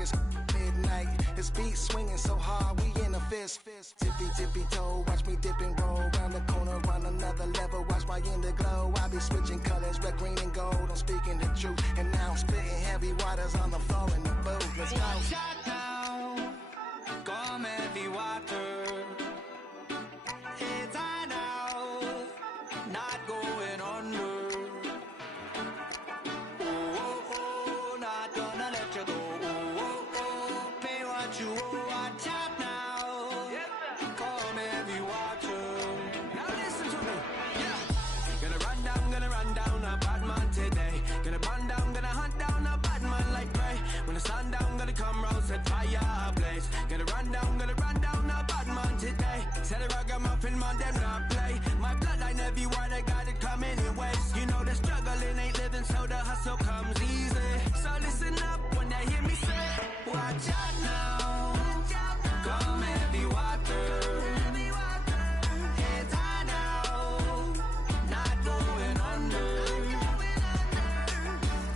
it's midnight. His beat swinging so hard, we in a fist. Tippy, tippy toe, watch me dip and roll. Round the corner, on another level, watch my glow. I be switching colors, red, green, and gold. I'm speaking the truth, and now I'm spitting heavy waters on the floor in the booth. Let's go. Shut down, come heavy water. It's high now, not going under. Oh, oh, oh, not gonna let you go. Oh, oh, oh, pay what you owe. Watch out now, come heavy water. Now listen to me, yeah. Gonna run down a bad man today. Gonna burn down, gonna hunt down a bad man like prey. When the sun down, gonna come round, set fire ablaze. Gonna run down a bad man today. Tell the ragamuffin man, them not play. My bloodline everywhere, they got it coming in waves. You know the struggling ain't living, so the hustle comes easy. So listen up when they hear me say, watch out now, come heavy water. Heads high now, not going under.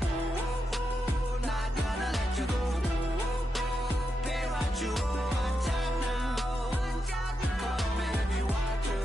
Oh, oh, oh, not gonna let you go. Oh, oh, oh, pay what you owe. Watch out now, come heavy water.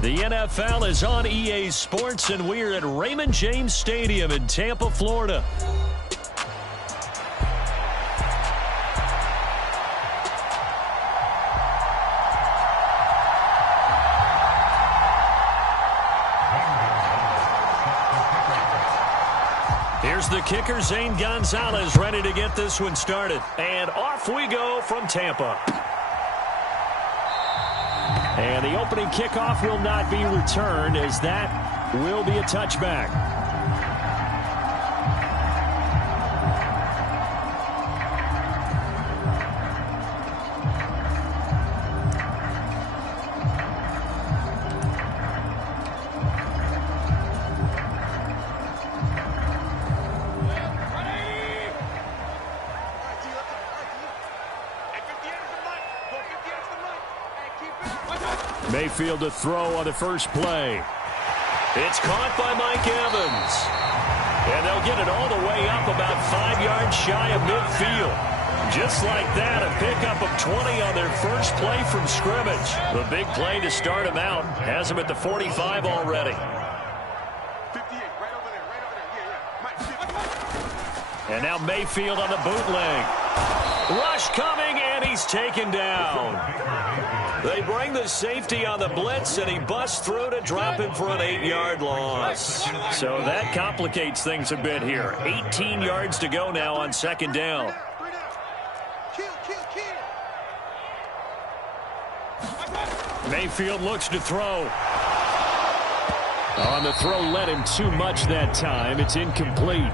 The NFL is on EA Sports, and we're at Raymond James Stadium in Tampa, Florida. Here's the kicker, Zane Gonzalez, ready to get this one started. And off we go from Tampa. And the opening kickoff will not be returned, as that will be a touchback. Mayfield to throw on the first play. It's caught by Mike Evans. And they'll get it all the way up about 5 yards shy of midfield. Just like that, a pickup of 20 on their first play from scrimmage. The big play to start him out has him at the 45 already. 58, right over there, yeah. And now Mayfield on the bootleg. Rush coming, and he's taken down. They bring the safety on the blitz, and he busts through to drop him for an 8-yard loss. So that complicates things a bit here. 18 yards to go now on second down. Mayfield looks to throw. On the throw, led him too much that time. It's incomplete.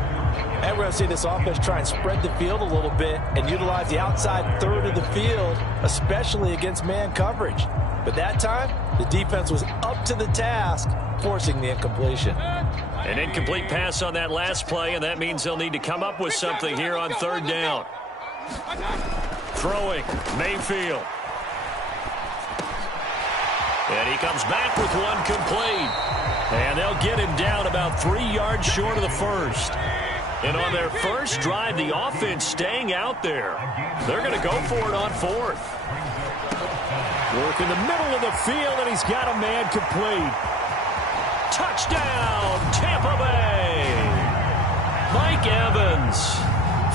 And we're going to see this offense try and spread the field a little bit and utilize the outside third of the field, especially against man coverage. But that time, the defense was up to the task, forcing the incompletion. An incomplete pass on that last play, and that means they'll need to come up with something here on third down. Throwing, Mayfield. And he comes back with one complete. And they'll get him down about 3 yards short of the first. And on their first drive, the offense staying out there. They're going to go for it on fourth. Work in the middle of the field, and he's got a man complete. Touchdown, Tampa Bay. Mike Evans,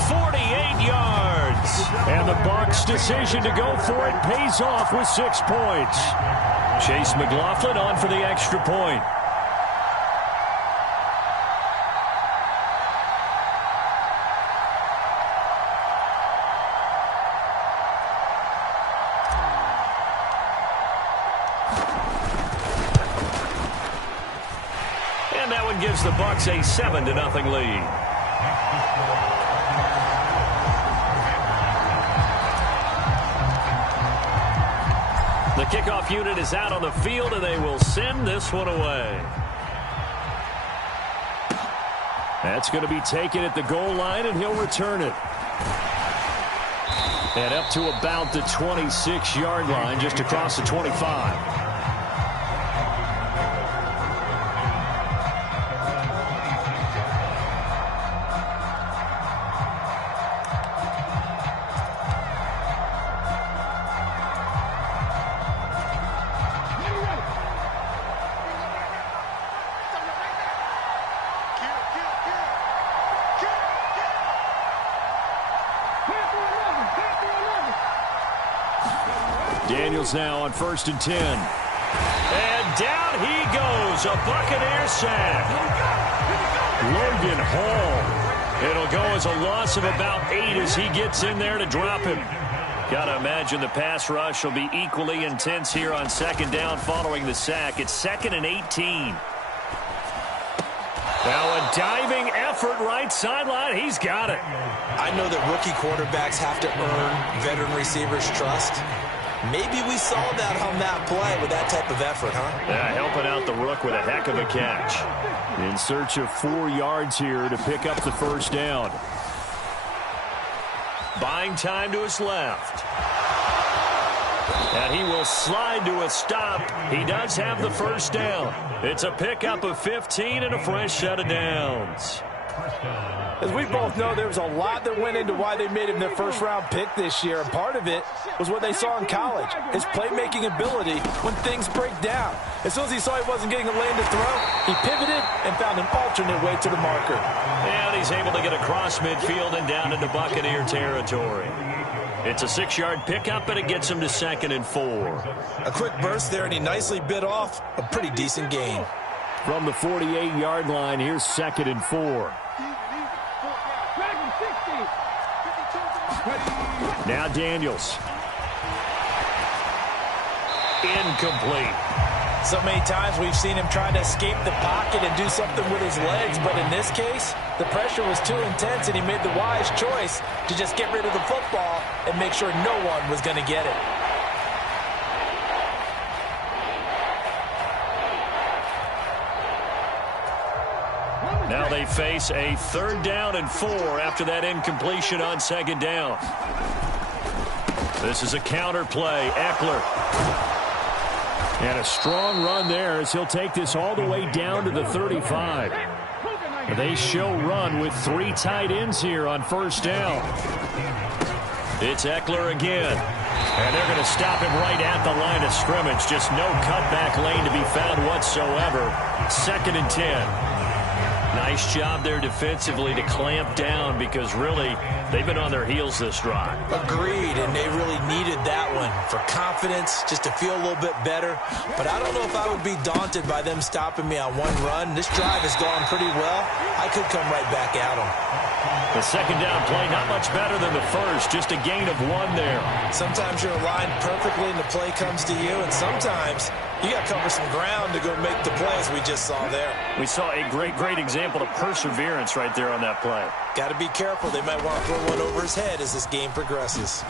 48 yards. And the Bucs' decision to go for it pays off with 6 points. Chase McLaughlin on for the extra point. And that one gives the Bucs a 7-0 lead. The kickoff unit is out on the field, and they will send this one away. That's going to be taken at the goal line, and he'll return it. And up to about the 26-yard line, just across the 25. Daniels now on 1st and 10. And down he goes. A Buccaneer sack. Logan Hall. It'll go as a loss of about 8 as he gets in there to drop him. Got to imagine the pass rush will be equally intense here on 2nd down following the sack. It's 2nd and 18. Now a diving effort right sideline. He's got it. I know that rookie quarterbacks have to earn veteran receivers' trust. Maybe we saw that on that play with that type of effort, huh? Yeah, helping out the rook with a heck of a catch. In search of 4 yards here to pick up the 1st down. Buying time to his left. And he will slide to a stop. He does have the 1st down. It's a pickup of 15 and a fresh set of downs. As we both know, there was a lot that went into why they made him their 1st-round pick this year, and part of it was what they saw in college, his playmaking ability when things break down. As soon as he saw he wasn't getting a lane to throw, he pivoted and found an alternate way to the marker. And he's able to get across midfield and down into Buccaneer territory. It's a 6-yard pickup, and it gets him to 2nd and 4. A quick burst there, and he nicely bit off a pretty decent gain. From the 48-yard line, here's 2nd and 4. Now Daniels. Incomplete. So many times we've seen him try to escape the pocket and do something with his legs, but in this case, the pressure was too intense, and he made the wise choice to just get rid of the football and make sure no one was going to get it. Now they face a 3rd down and 4 after that incompletion on 2nd down. This is a counter play. Eckler. And a strong run there as he'll take this all the way down to the 35. They show run with 3 tight ends here on 1st down. It's Eckler again. And they're going to stop him right at the line of scrimmage. Just no cutback lane to be found whatsoever. 2nd and 10. Nice job there defensively to clamp down because really they've been on their heels this drive. Agreed, and they really needed that one for confidence, just to feel a little bit better. But I don't know if I would be daunted by them stopping me on one run. This drive has gone pretty well. I could come right back at them. The 2nd down play, not much better than the first, just a gain of 1 there. Sometimes you're aligned perfectly and the play comes to you, and sometimes you got to cover some ground to go make the plays we just saw there. We saw a great example of perseverance right there on that play. Got to be careful. They might want to throw one over his head as this game progresses.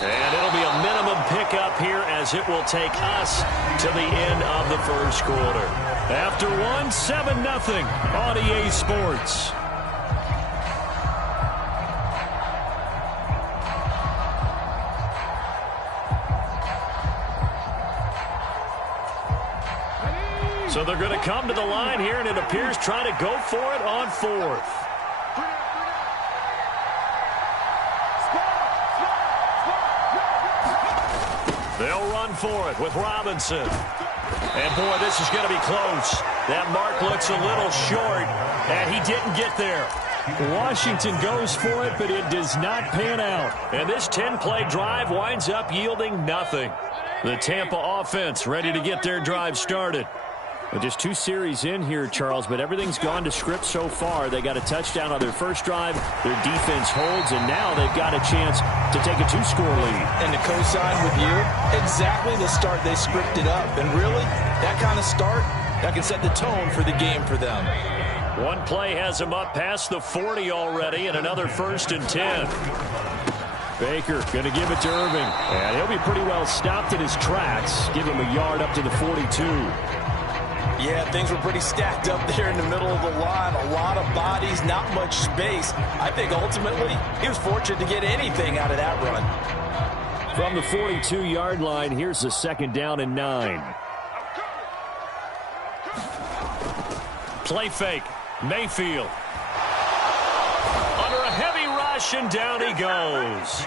And it'll be a minimum pickup here as it will take us to the end of the 1st quarter. After 1, 7-0 on EA Sports. So they're going to come to the line here, and it appears trying to go for it on 4th. They'll for it with Robinson. And, boy, this is going to be close. That mark looks a little short, and he didn't get there. Washington goes for it, but it does not pan out. And this 10-play drive winds up yielding nothing. The Tampa offense ready to get their drive started. Well, just 2 series in here, Charles, but everything's gone to script so far. They got a touchdown on their first drive. Their defense holds, and now they've got a chance to take a 2-score lead. And to co-sign with you, exactly the start they scripted up. And really, that kind of start, that can set the tone for the game for them. One play has him up past the 40 already, and another 1st and 10. Baker going to give it to Irving, and he'll be pretty well stopped in his tracks. Give him a yard up to the 42. Yeah, things were pretty stacked up there in the middle of the line. A lot of bodies, not much space. I think ultimately he was fortunate to get anything out of that run. From the 42-yard line, here's the 2nd down and 9. Play fake. Mayfield. Under a heavy rush, and down he goes.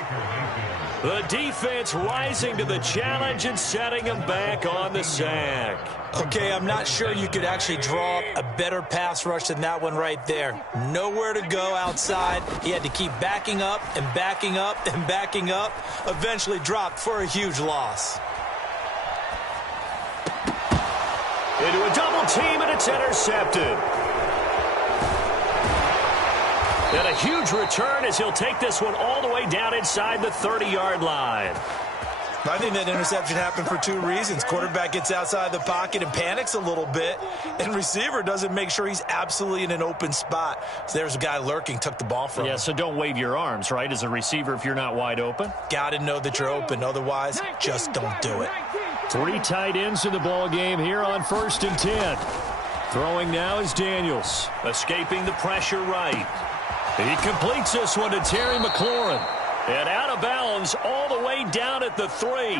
The defense rising to the challenge and setting him back on the sack. Okay, I'm not sure you could actually draw up a better pass rush than that one right there. Nowhere to go outside. He had to keep backing up and backing up and backing up. Eventually dropped for a huge loss. Into a double team, and it's intercepted. And a huge return as he'll take this one all the way down inside the 30-yard line. I think that interception happened for 2 reasons. Quarterback gets outside the pocket and panics a little bit, and receiver doesn't make sure he's absolutely in an open spot. So there's a guy lurking, took the ball from him. Yeah, so don't wave your arms, right, as a receiver if you're not wide open. Got to know that you're open. Otherwise, just don't do it. 3 tight ends in the ball game here on 1st and 10. Throwing now is Daniels, escaping the pressure right. He completes this one to Terry McLaurin. And out of bounds all the way down at the 3.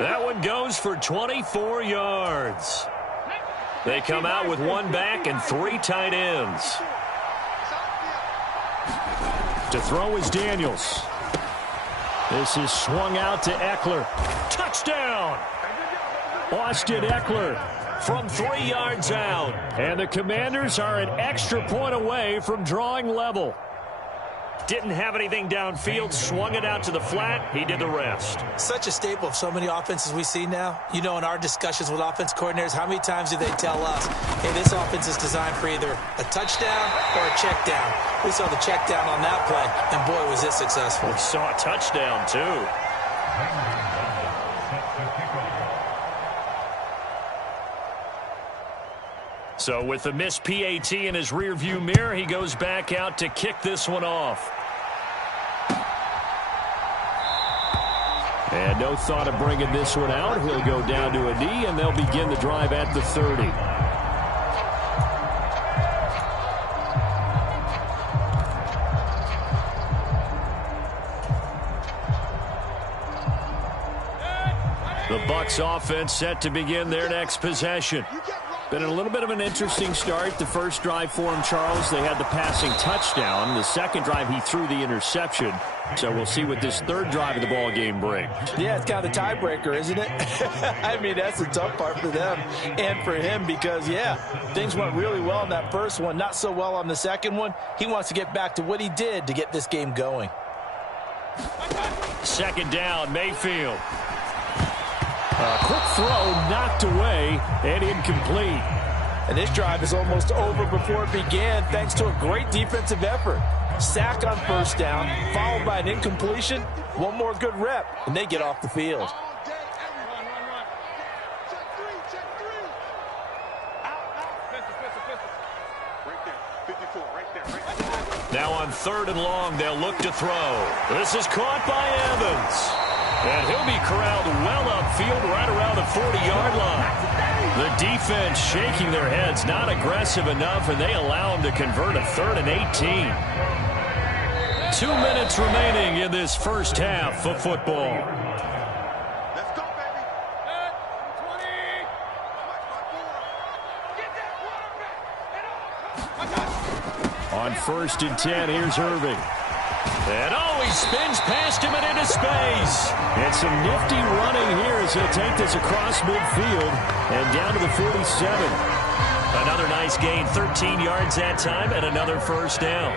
That one goes for 24 yards. They come out with 1 back and 3 tight ends. To throw is Daniels. This is swung out to Eckler. Touchdown! Austin Eckler from 3 yards out. And the Commanders are an extra point away from drawing level. Didn't have anything downfield, swung it out to the flat. He did the rest. Such a staple of so many offenses we see now. You know, in our discussions with offense coordinators, how many times do they tell us, hey, this offense is designed for either a touchdown or a check down. We saw the check down on that play, and boy, was it successful. We saw a touchdown, too. So with the missed PAT in his rearview mirror, he goes back out to kick this one off. And no thought of bringing this one out. He'll go down to a knee, and they'll begin the drive at the 30. The Bucs offense set to begin their next possession. Been a little bit of an interesting start. The first drive for him, Charles, they had the passing touchdown. The second drive, he threw the interception. So we'll see what this third drive of the ball game brings. Yeah, it's kind of the tiebreaker, isn't it? I mean, that's the tough part for them and for him because, yeah, things went really well in that first one, not so well on the second one. He wants to get back to what he did to get this game going. 2nd down, Mayfield. A quick throw knocked away and incomplete. And this drive is almost over before it began thanks to a great defensive effort. Sack on 1st down, followed by an incompletion. One more good rep, and they get off the field. Now on 3rd and long, they'll look to throw. This is caught by Evans. And he'll be corralled well upfield right around the 40-yard line. The defense shaking their heads, not aggressive enough, and they allow him to convert a 3rd and 18. 2 minutes remaining in this first half of football. Let's go, baby. 20. On 1st and 10, here's Irving. And he spins past him and into space. And some nifty running here as he'll take this across midfield and down to the 47. Another nice gain, 13 yards that time, and another first down.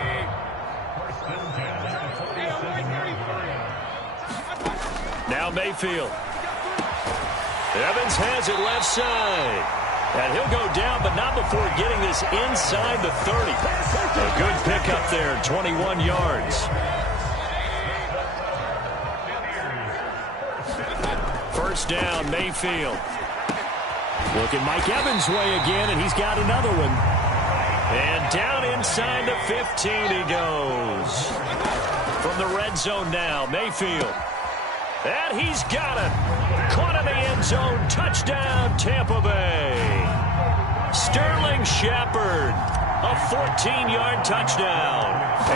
Now Mayfield. Evans has it left side. And he'll go down, but not before getting this inside the 30. A good pickup there, 21 yards. First down, Mayfield. Looking Mike Evans' way again, and he's got another one. And down inside the 15 he goes. From the red zone now, Mayfield. And he's got it. Caught in the end zone. Touchdown, Tampa Bay. Sterling Shepard. A 14-yard touchdown.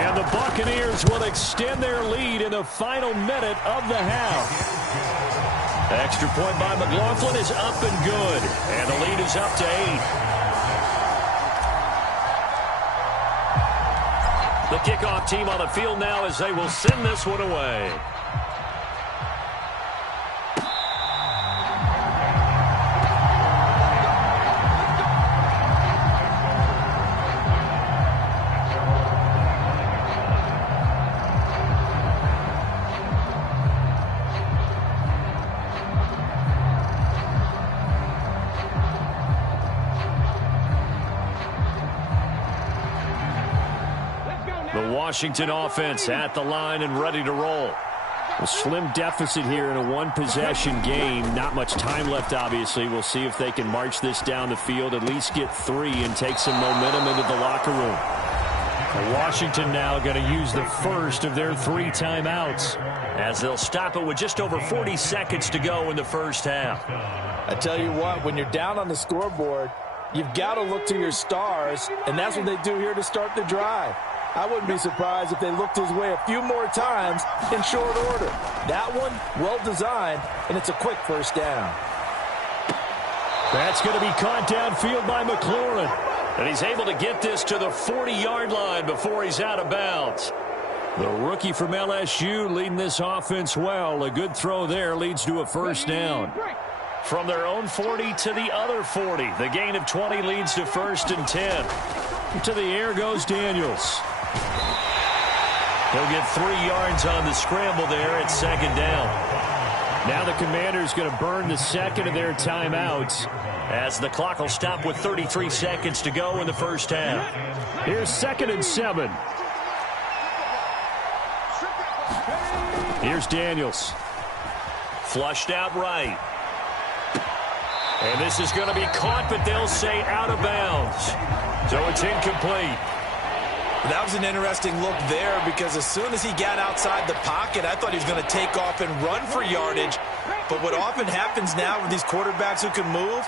And the Buccaneers will extend their lead in the final minute of the half. Extra point by McLaughlin is up and good. And the lead is up to 8. The kickoff team on the field now as they will send this one away. Washington offense at the line and ready to roll. A slim deficit here in a one-possession game. Not much time left, obviously. We'll see if they can march this down the field, at least get 3 and take some momentum into the locker room. Washington now going to use the first of their 3 timeouts as they'll stop it with just over 40 seconds to go in the first half. I tell you what, when you're down on the scoreboard, you've got to look to your stars, and that's what they do here to start the drive. I wouldn't be surprised if they looked his way a few more times in short order. That one, well-designed, and it's a quick first down. That's going to be caught downfield by McLaurin. And he's able to get this to the 40-yard line before he's out of bounds. The rookie from LSU leading this offense well. A good throw there leads to a first down. From their own 40 to the other 40. The gain of 20 leads to 1st and 10. To the air goes Daniels. He'll get 3 yards on the scramble there at 2nd down. Now the Commanders going to burn the second of their timeouts as the clock will stop with 33 seconds to go in the first half. Here's 2nd and 7. Here's Daniels. Flushed out right. And this is going to be caught, but they'll say out of bounds. So it's incomplete. That was an interesting look there because as soon as he got outside the pocket, I thought he was going to take off and run for yardage. But what often happens now with these quarterbacks who can move,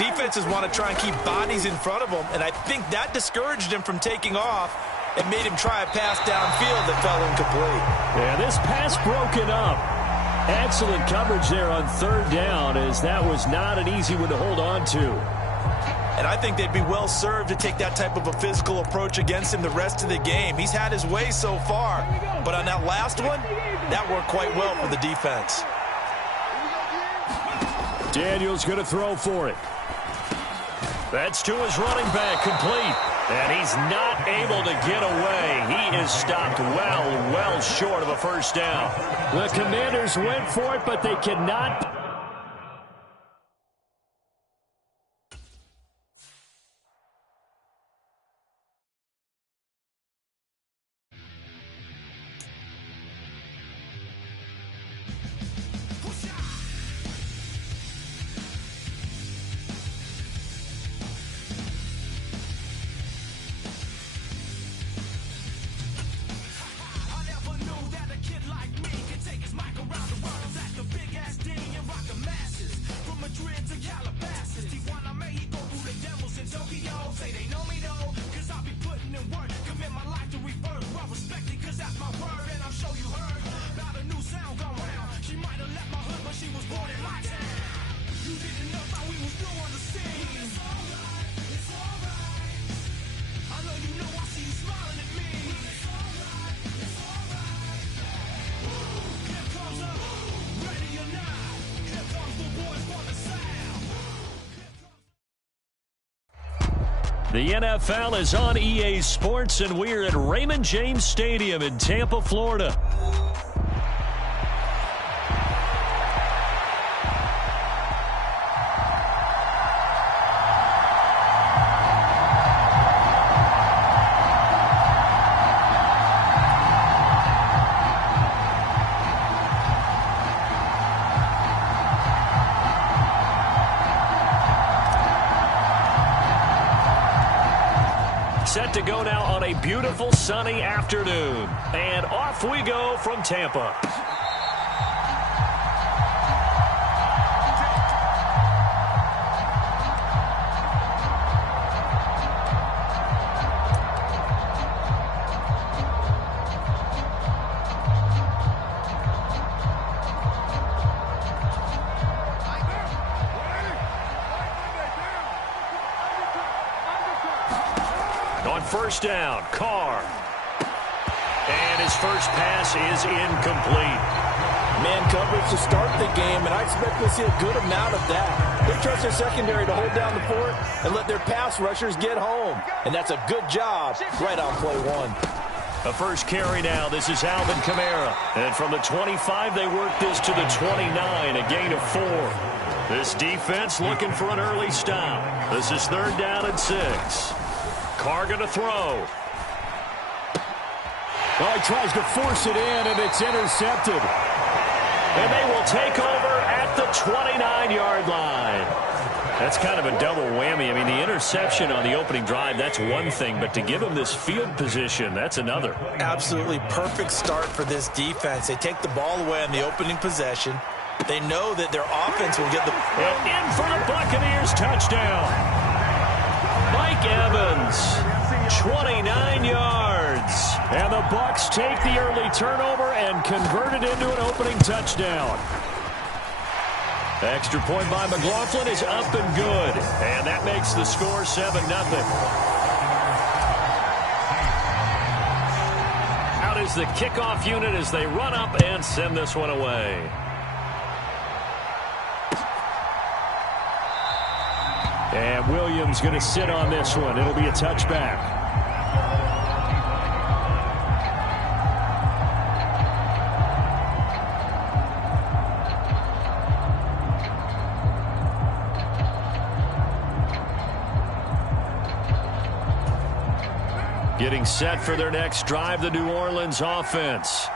defenses want to try and keep bodies in front of them, and I think that discouraged him from taking off and made him try a pass downfield that fell incomplete. Yeah, this pass broken up. Excellent coverage there on 3rd down, as that was not an easy one to hold on to. And I think they'd be well served to take that type of a physical approach against him the rest of the game. He's had his way so far, but on that last one, that worked quite well for the defense. Daniels going to throw for it. That's to his running back, complete. And he's not able to get away. He is stopped well short of a first down. The Commanders went for it, but they cannot. Around the world at the big ass thing and The NFL is on EA Sports, and we're at Raymond James Stadium in Tampa, Florida. Set to go now on a beautiful sunny afternoon. And off we go from Tampa. On first down, Carr. And his first pass is incomplete. Man coverage to start the game, and I expect we'll see a good amount of that. They trust their secondary to hold down the fort and let their pass rushers get home. And that's a good job right on play one. A first carry now. This is Alvin Kamara. And from the 25, they work this to the 29, a gain of 4. This defense looking for an early stop. This is 3rd down and 6. Carr going to throw. Well, he tries to force it in, and it's intercepted. And they will take over at the 29-yard line. That's kind of a double whammy. I mean, the interception on the opening drive, that's one thing. But to give them this field position, that's another. Absolutely perfect start for this defense. They take the ball away on the opening possession. They know that their offense will get the... And in for the Buccaneers touchdown. Mike Evans, 29 yards. And the Bucs take the early turnover and convert it into an opening touchdown. Extra point by McLaughlin is up and good. And that makes the score 7-0. Out is the kickoff unit as they run up and send this one away. And Williams going to sit on this one. It'll be a touchback. Getting set for their next drive, the New Orleans offense.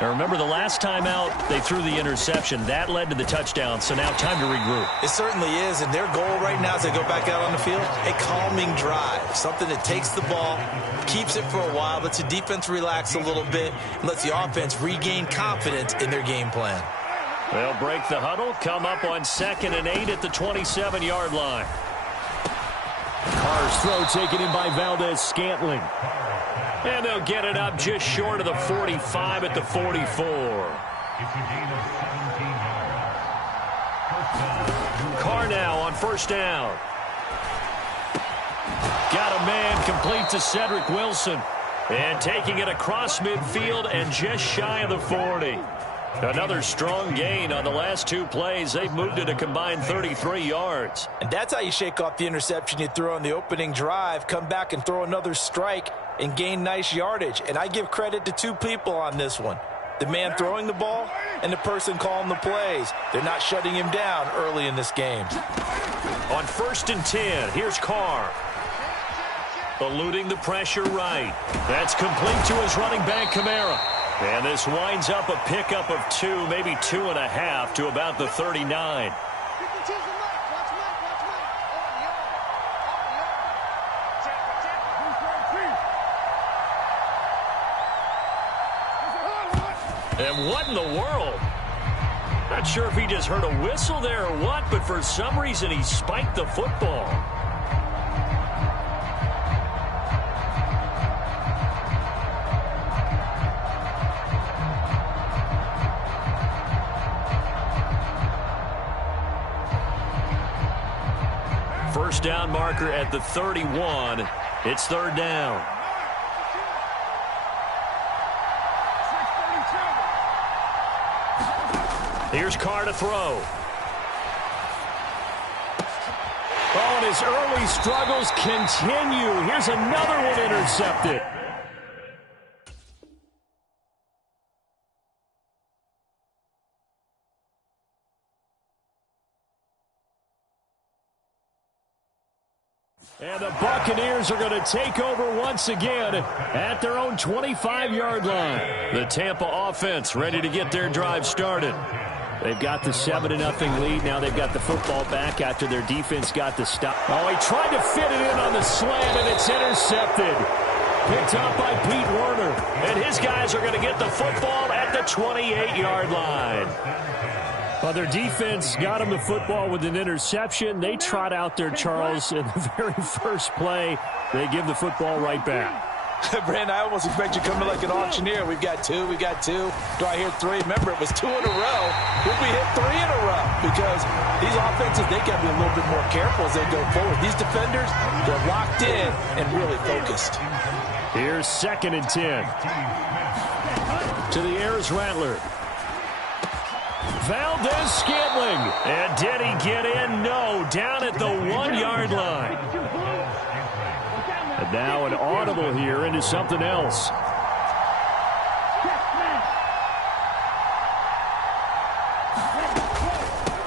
Now remember, the last time out, they threw the interception. That led to the touchdown, so now time to regroup. It certainly is, and their goal right now as they go back out on the field, a calming drive. Something that takes the ball, keeps it for a while, lets the defense relax a little bit, and lets the offense regain confidence in their game plan. They'll break the huddle, come up on 2nd and 8 at the 27-yard line. Carr's throw taken in by Valdez-Scantling. And they'll get it up just short of the 45 at the 44. Carr now on first down. Got a man complete to Cedric Wilson. And taking it across midfield and just shy of the 40. Another strong gain on the last 2 plays. They've moved it a combined 33 yards. And that's how you shake off the interception you threw on the opening drive. Come back and throw another strike and gain nice yardage. And I give credit to 2 people on this one. The man throwing the ball and the person calling the plays. They're not shutting him down early in this game. On 1st and 10, here's Carr. Eluding the pressure right. That's complete to his running back, Kamara. And this winds up a pickup of 2, maybe 2.5 to about the 39. And what in the world? Not sure if he just heard a whistle there or what, but for some reason he spiked the football. First down marker at the 31. It's 3rd down. Here's Carr to throw. Oh, and his early struggles continue. Here's another one intercepted. And the Buccaneers are going to take over once again at their own 25-yard line. The Tampa offense ready to get their drive started. They've got the 7-0 lead. Now they've got the football back after their defense got the stop. Oh, he tried to fit it in on the slant, and it's intercepted. Picked up by Pete Werner. And his guys are going to get the football at the 28-yard line. Well, their defense got him the football with an interception. They trot out there, Charles, in the very first play. They give the football right back. Brandon, I almost expect you coming like an auctioneer. We've got two. Do I hear three? Remember, it was 2 in a row. Would we hit 3 in a row? Because these offenses, they got to be a little bit more careful as they go forward. These defenders, they're locked in and really focused. Here's 2nd and 10. To the air is Rattler. Valdez-Scantling. And did he get in? No. Down at the 1-yard line. And now an audible here into something else.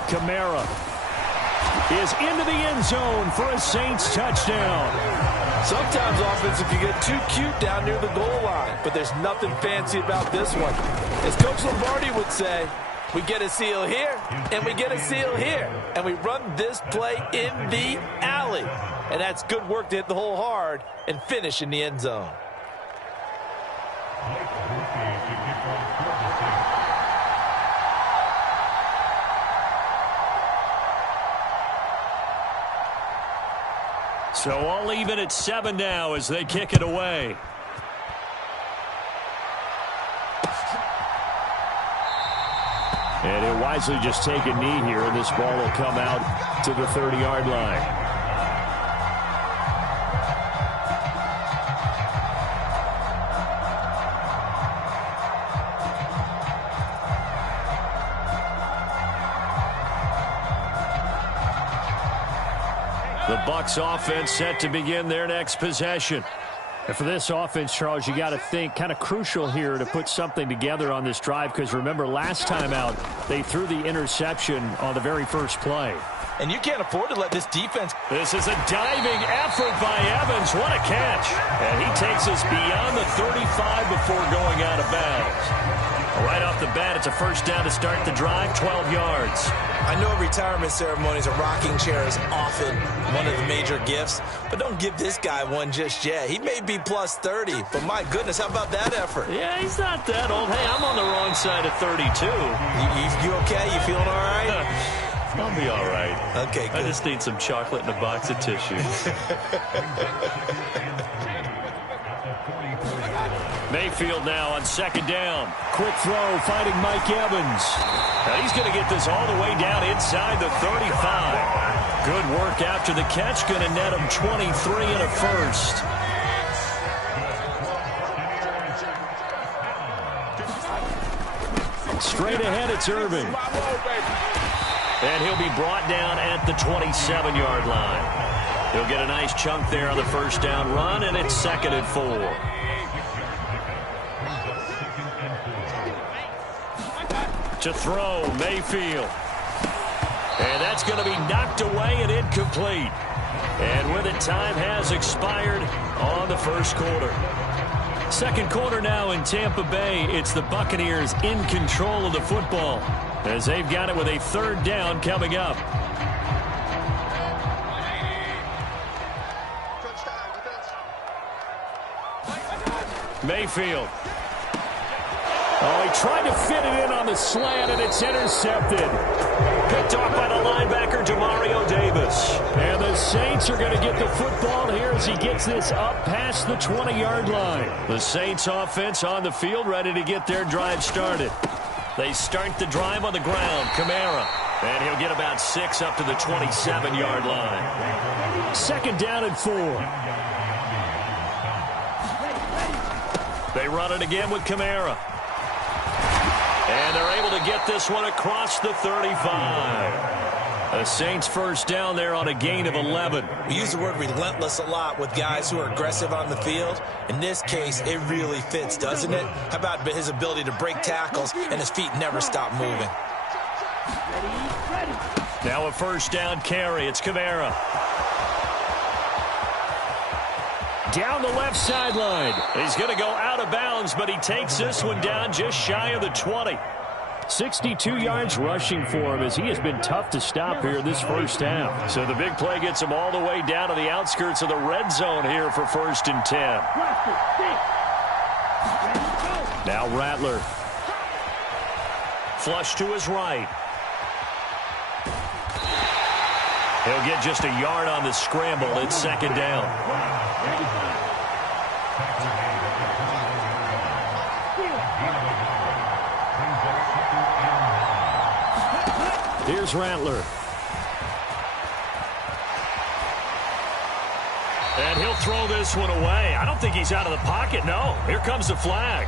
Kamara is into the end zone for a Saints touchdown. Sometimes offense, if you get too cute down near the goal line, but there's nothing fancy about this one. As Coach Lombardi would say, we get a seal here, and we get a seal here. And we run this play in the alley. And that's good work to hit the hole hard and finish in the end zone. So all even at 7 now as they kick it away. And he'll wisely just take a knee here, and this ball will come out to the 30-yard line. The Bucs offense set to begin their next possession. And for this offense, Charles, you got to think kind of crucial here to put something together on this drive, because remember last time out they threw the interception on the very first play. And you can't afford to let this defense. This is a diving effort by Evans. What a catch. And he takes us beyond the 35 before going out of bounds. Right off the bat, it's a first down to start the drive, 12 yards. I know retirement ceremonies, a rocking chair is often one of the major gifts, but don't give this guy one just yet. He may be plus 30, but my goodness, how about that effort? Yeah, he's not that old. Hey, I'm on the wrong side of 32. You okay? You feeling all right? I'll be all right. Okay, good. I just need some chocolate and a box of tissues. Mayfield now on 2nd down. Quick throw, fighting Mike Evans. Now he's going to get this all the way down inside the 35. Good work after the catch. Going to net him 23 and a first. Straight ahead, it's Irvin. And he'll be brought down at the 27-yard line. He'll get a nice chunk there on the first down run, and it's 2nd and 4. To throw, Mayfield. And that's going to be knocked away and incomplete. And with it, time has expired on the first quarter. Second quarter now in Tampa Bay. It's the Buccaneers in control of the football as they've got it with a 3rd down coming up. Mayfield. Oh, he tried to fit it in on the slant, and it's intercepted. Picked off by the linebacker, Demario Davis. And the Saints are going to get the football here as he gets this up past the 20-yard line. The Saints offense on the field, ready to get their drive started. They start the drive on the ground. Kamara. And he'll get about 6 up to the 27-yard line. 2nd down and 4. They run it again with Kamara. And they're able to get this one across the 35. The Saints first down there on a gain of 11. We use the word relentless a lot with guys who are aggressive on the field. In this case, it really fits, doesn't it? How about his ability to break tackles and his feet never stop moving? Now a first down carry. It's Kamara. Down the left sideline. He's going to go out of bounds, but he takes this one down just shy of the 20. 62 yards rushing for him as he has been tough to stop here in this first half. So the big play gets him all the way down to the outskirts of the red zone here for 1st and 10. Now Rattler. Flush to his right. He'll get just a yard on the scramble. It's 2nd down. Here's Rattler. And he'll throw this one away. I don't think he's out of the pocket, no. Here comes the flag.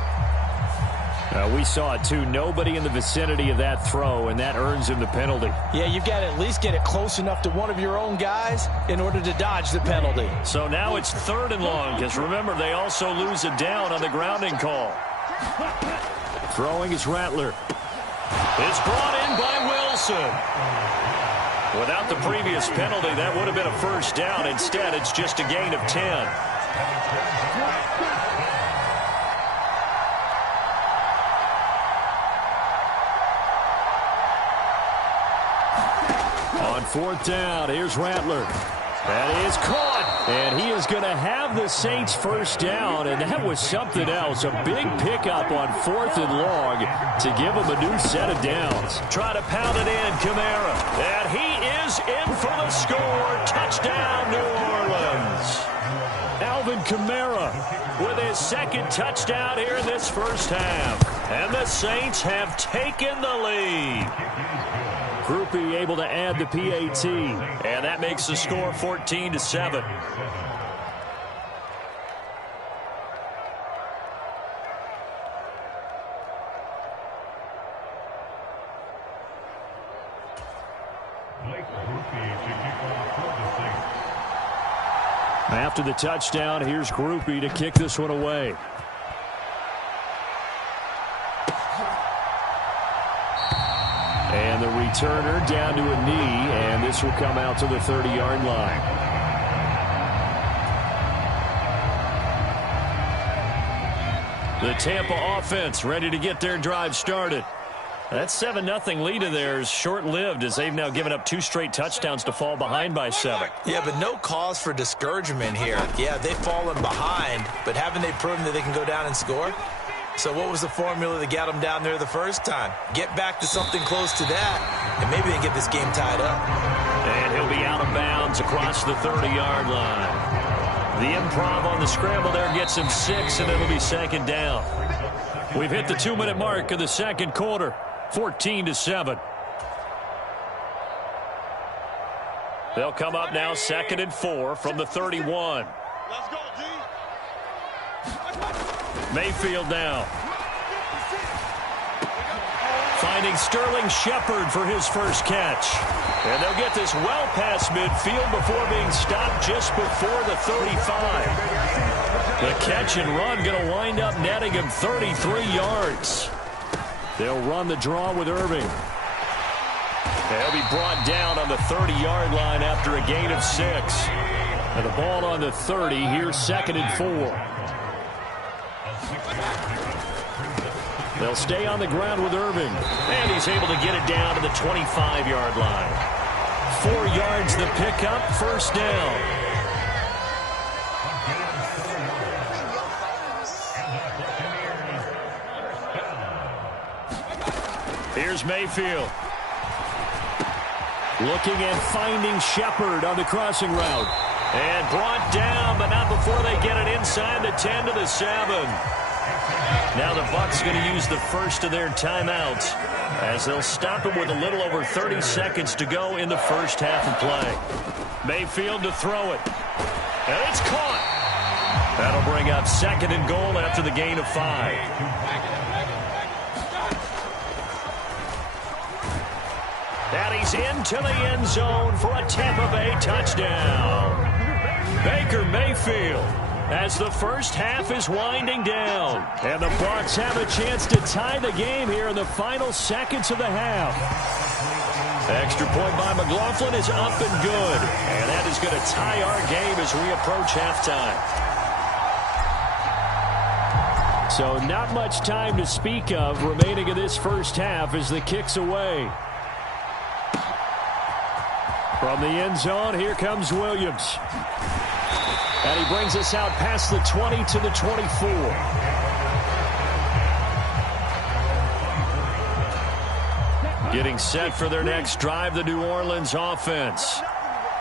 We saw it, too. Nobody in the vicinity of that throw, and that earns him the penalty. Yeah, you've got to at least get it close enough to one of your own guys in order to dodge the penalty. So now it's 3rd and long, because remember, they also lose a down on the grounding call. Throwing is Rattler. It's brought in by Wilson. Without the previous penalty, that would have been a first down. Instead, it's just a gain of 10. On 4th down, here's Rattler. That is caught. And he is going to have the Saints first down, and that was something else. A big pickup on 4th and long to give him a new set of downs. Try to pound it in, Kamara. And he is in for the score. Touchdown, New Orleans. Alvin Kamara with his 2nd touchdown here in this first half. And the Saints have taken the lead. Groupie able to add the PAT, and that makes the score 14-7. After the touchdown, here's Groupie to kick this one away. And the returner down to a knee, and this will come out to the 30-yard line. The Tampa offense ready to get their drive started. That 7-0 lead of theirs short-lived as they've now given up 2 straight touchdowns to fall behind by 7. Yeah, but no cause for discouragement here. Yeah, they've fallen behind, but haven't they proven that they can go down and score? So what was the formula that got them down there the first time? Get back to something close to that, and maybe they can get this game tied up. And he'll be out of bounds across the 30-yard line. The improv on the scramble there gets him 6, and it'll be 2nd down. We've hit the 2-minute mark of the 2nd quarter, 14-7. They'll come up now 2nd and 4 from the 31. Let's go, G. Mayfield now. Finding Sterling Shepard for his first catch. And they'll get this well past midfield before being stopped just before the 35. The catch and run going to wind up netting him 33 yards. They'll run the draw with Irving. They'll be brought down on the 30-yard line after a gain of 6. And the ball on the 30, here's 2nd and 4. They'll stay on the ground with Irving. And he's able to get it down to the 25-yard line. 4 yards the pickup, first down. Here's Mayfield. Looking and finding Shepard on the crossing route. And brought down, but not before they get it inside the 10 to the 7. Now the Bucs going to use the first of their timeouts as they'll stop him with a little over 30 seconds to go in the first half of play. Mayfield to throw it. And it's caught. That'll bring up 2nd and goal after the gain of 5. And he's into the end zone for a Tampa Bay touchdown. Baker Mayfield, as the first half is winding down. And the Bucs have a chance to tie the game here in the final seconds of the half. Extra point by McLaughlin is up and good. And that is going to tie our game as we approach halftime. So not much time to speak of remaining in this first half as the kick's away. From the end zone, here comes Williams. And he brings us out past the 20 to the 24. Getting set for their next drive, the New Orleans offense.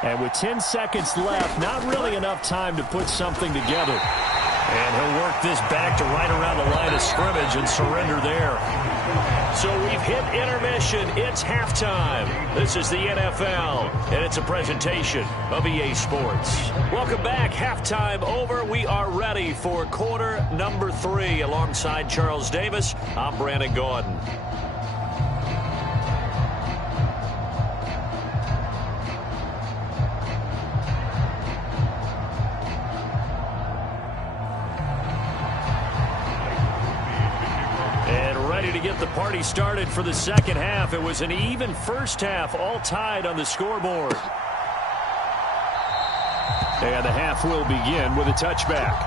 And with 10 seconds left, not really enough time to put something together. And he'll work this back to right around the line of scrimmage and surrender there. So we've hit intermission. It's halftime. This is the NFL, and it's a presentation of EA Sports. Welcome back. Halftime over. We are ready for quarter number 3. Alongside Charles Davis, I'm Brandon Gordon. To get the party started for the second half. It was an even first half, all tied on the scoreboard. And the half will begin with a touchback.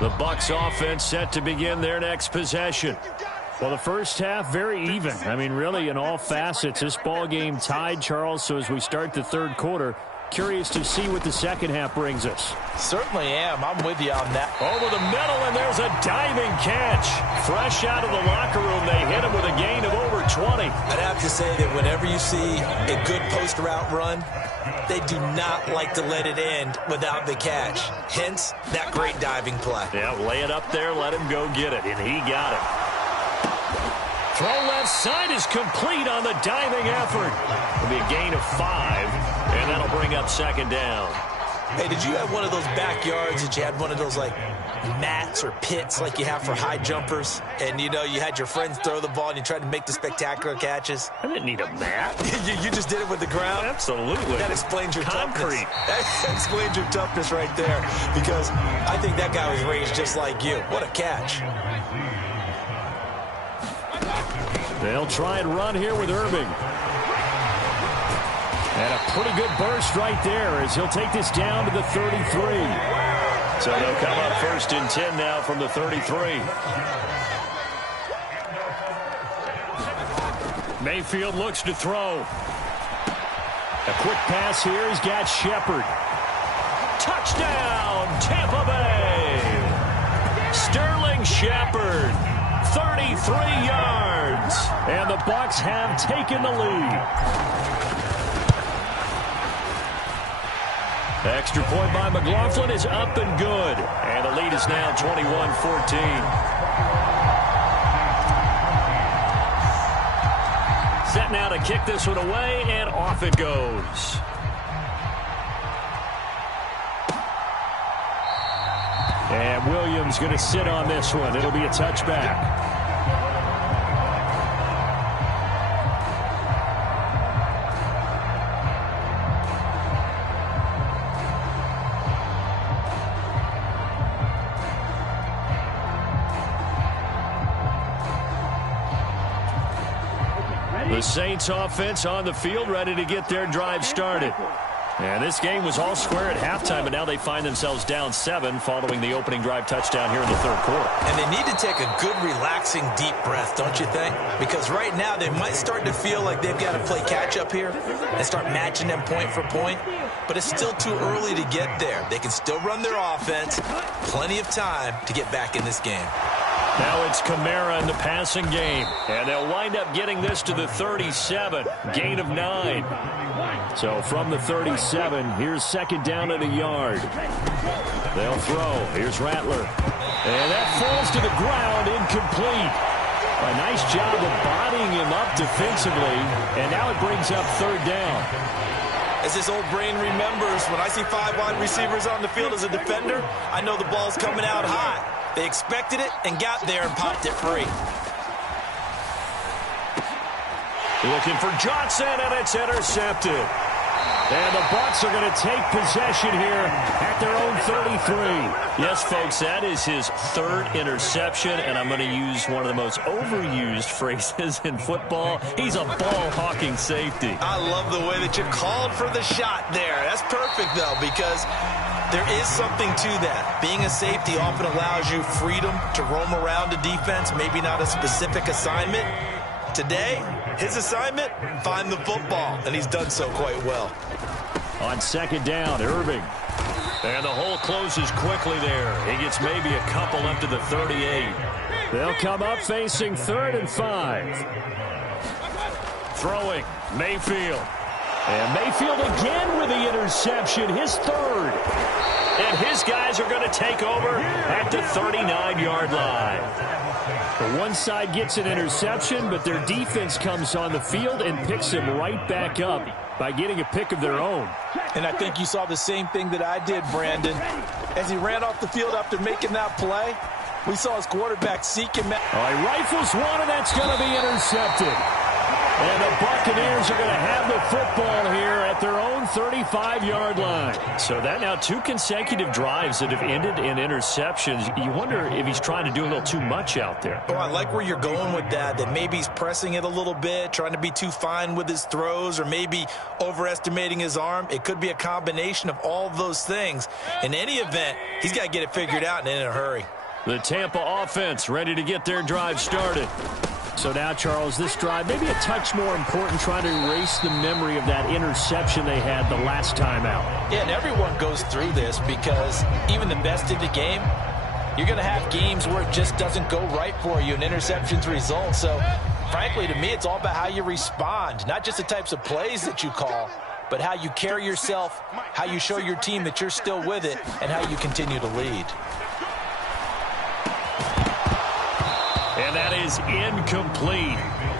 The Bucs offense set to begin their next possession. Well, the first half, very even. I mean, really, in all facets, this ball game tied, Charles. So as we start the third quarter, curious to see what the second half brings us. Certainly am. I'm with you on that. Over the middle, and there's a diving catch. Fresh out of the locker room, they hit him with a gain of over 20. I'd have to say that whenever you see a good post route run, they do not like to let it end without the catch. Hence, that great diving play. Yeah, lay it up there, let him go get it, and he got it. Throw left side is complete on the diving effort. It'll be a gain of 5, and that'll bring up second down. Hey, did you have one of those backyards that you had one of those, like, mats or pits like you have for high jumpers? And, you know, you had your friends throw the ball and you tried to make the spectacular catches? I didn't need a mat. you just did it with the ground? Absolutely. That explains your concrete. Toughness. That explains your toughness right there. Because I think that guy was raised just like you. What a catch. They'll try and run here with Irving. And a pretty good burst right there as he'll take this down to the 33. So they'll come up 1st and 10 now from the 33. Mayfield looks to throw. A quick pass here. He's got Shepard. Touchdown, Tampa Bay. Sterling Shepard. 33 yards. And the Bucs have taken the lead. Extra point by McLaughlin is up and good. And the lead is now 21-14. Set now to kick this one away, and off it goes. And Williams going to sit on this one. It'll be a touchback. The Saints offense on the field, ready to get their drive started. And this game was all square at halftime, but now they find themselves down 7 following the opening drive touchdown here in the third quarter. And they need to take a good, relaxing, deep breath, don't you think? Because right now they might start to feel like they've got to play catch-up here and start matching them point for point. But it's still too early to get there. They can still run their offense. Plenty of time to get back in this game. Now it's Kamara in the passing game. And they'll wind up getting this to the 37. Gain of 9. So from the 37, here's second down at a yard. They'll throw. Here's Rattler. And that falls to the ground, incomplete. A nice job of bodying him up defensively. And now it brings up third down. As this old brain remembers, when I see 5 wide receivers on the field as a defender, I know the ball's coming out hot. They expected it and got there and popped it free. Looking for Johnson, and it's intercepted. And the Bucs are going to take possession here at their own 33. Yes, folks, that is his 3rd interception, and I'm going to use one of the most overused phrases in football. He's a ball-hawking safety. I love the way that you called for the shot there. That's perfect, though, because there is something to that. Being a safety often allows you freedom to roam around a defense, maybe not a specific assignment. Today, his assignment, find the football, and he's done so quite well. On 2nd down, Irving. And the hole closes quickly there. He gets maybe a couple up to the 38. They'll come up facing 3rd and 5. Throwing, Mayfield. And Mayfield again with the interception, his 3rd. And his guys are going to take over at the 39-yard line. The one side gets an interception, but their defense comes on the field and picks him right back up by getting a pick of their own. And I think you saw the same thing that I did, Brandon. As he ran off the field after making that play, we saw his quarterback seek him out. All right, rifles one, and that's going to be intercepted. And the Buccaneers are going to have the football here at their own 35-yard line. So that now 2 consecutive drives that have ended in interceptions. You wonder if he's trying to do a little too much out there. Oh, I like where you're going with that maybe he's pressing it a little bit, trying to be too fine with his throws, or maybe overestimating his arm. It could be a combination of all of those things. In any event, he's got to get it figured out and in a hurry. The Tampa offense ready to get their drive started. So now, Charles, this drive maybe a touch more important, trying to erase the memory of that interception they had the last time out. Yeah, and everyone goes through this because even the best in the game, you're going to have games where it just doesn't go right for you, and interceptions result. So, frankly, to me, it's all about how you respond, not just the types of plays that you call, but how you carry yourself, how you show your team that you're still with it, and how you continue to lead. And that is incomplete.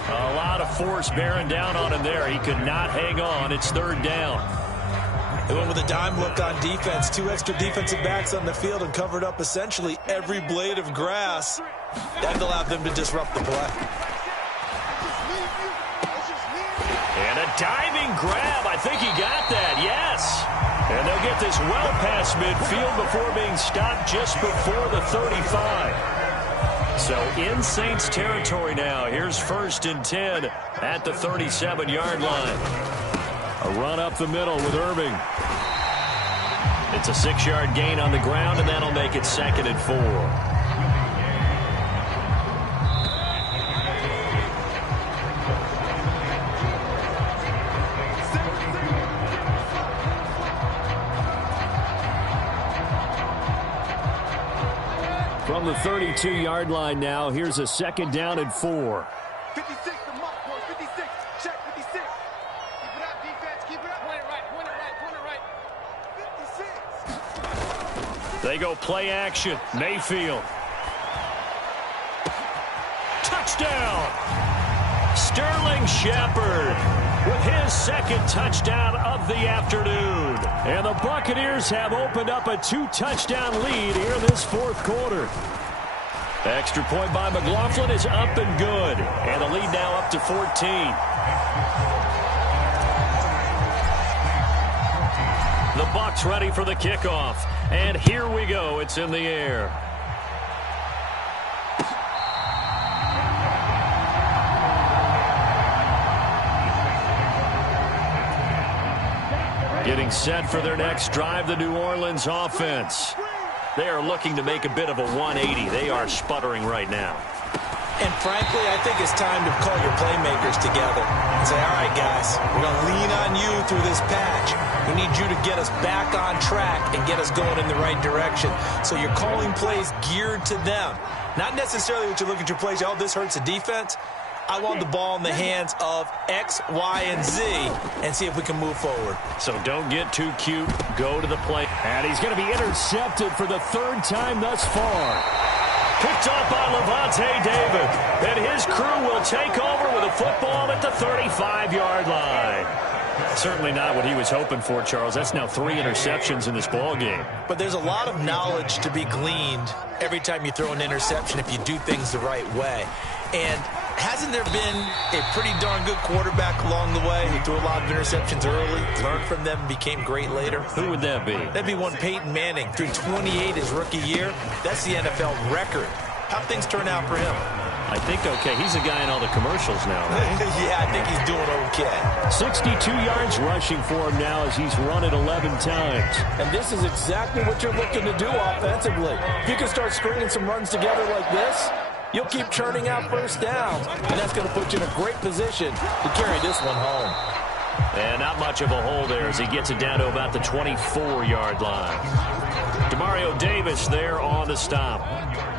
A lot of force bearing down on him there. He could not hang on. It's 3rd down. They went with a dime look on defense. 2 extra defensive backs on the field and covered up essentially every blade of grass. That allowed them to disrupt the play. And a diving grab. I think he got that. Yes. And they'll get this well past midfield before being stopped just before the 35. So in Saints territory now. Here's 1st and 10 at the 37-yard line. A run up the middle with Irving. It's a 6-yard gain on the ground, and that'll make it 2nd and 4. From the 32-yard line now, here's a 2nd down and 4. 56, the mark, boy. 56. Check 56. Keep it up, defense. Keep it up. Point it right. Point it right. 56. They go play action. Mayfield. Touchdown. Sterling Shepard with his 2nd touchdown of the afternoon. And the Buccaneers have opened up a 2-touchdown lead here in this 4th quarter. Extra point by McLaughlin is up and good. And the lead now up to 14. The Bucs ready for the kickoff. And here we go. It's in the air. Getting set for their next drive, the New Orleans offense. They are looking to make a bit of a 180. They are sputtering right now. And frankly, I think it's time to call your playmakers together and say, all right, guys, we're going to lean on you through this patch. We need you to get us back on track and get us going in the right direction. So you're calling plays geared to them. Not necessarily what you look at your plays, oh, this hurts the defense. I want the ball in the hands of X, Y, and Z and see if we can move forward. So don't get too cute. Go to the play. And he's going to be intercepted for the 3rd time thus far. Picked up by Levante David. And his crew will take over with a football at the 35-yard line. Certainly not what he was hoping for, Charles. That's now 3 interceptions in this ball game. But there's a lot of knowledge to be gleaned every time you throw an interception if you do things the right way. And hasn't there been a pretty darn good quarterback along the way who threw a lot of interceptions early, learned from them, and became great later? Who would that be? That'd be one Peyton Manning. Threw 28 his rookie year. That's the NFL record. How'd things turn out for him? I think okay. He's a guy in all the commercials now, right? Yeah, I think he's doing okay. 62 yards rushing for him now as he's run it 11 times. And this is exactly what you're looking to do offensively. If you can start stringing some runs together like this, you'll keep churning out first downs, and that's going to put you in a great position to carry this one home. And not much of a hole there as he gets it down to about the 24-yard line. Demario Davis there on the stop.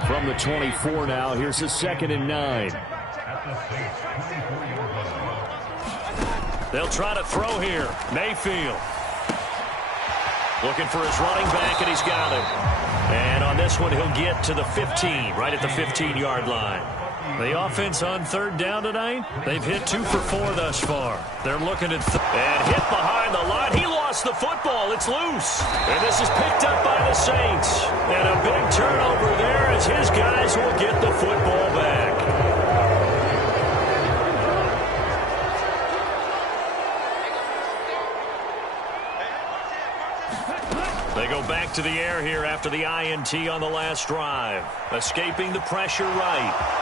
From the 24 now, here's a 2nd and 9. They'll try to throw here. Mayfield. Looking for his running back, and he's got him. And on this one, he'll get to the 15, right at the 15-yard line. The offense on 3rd down tonight, they've hit 2 for 4 thus far. They're looking at and hit behind the line. He lost the football. It's loose. And this is picked up by the Saints. And a big turnover there as his guys will get the football back. They go back to the air here after the INT on the last drive. Escaping the pressure right.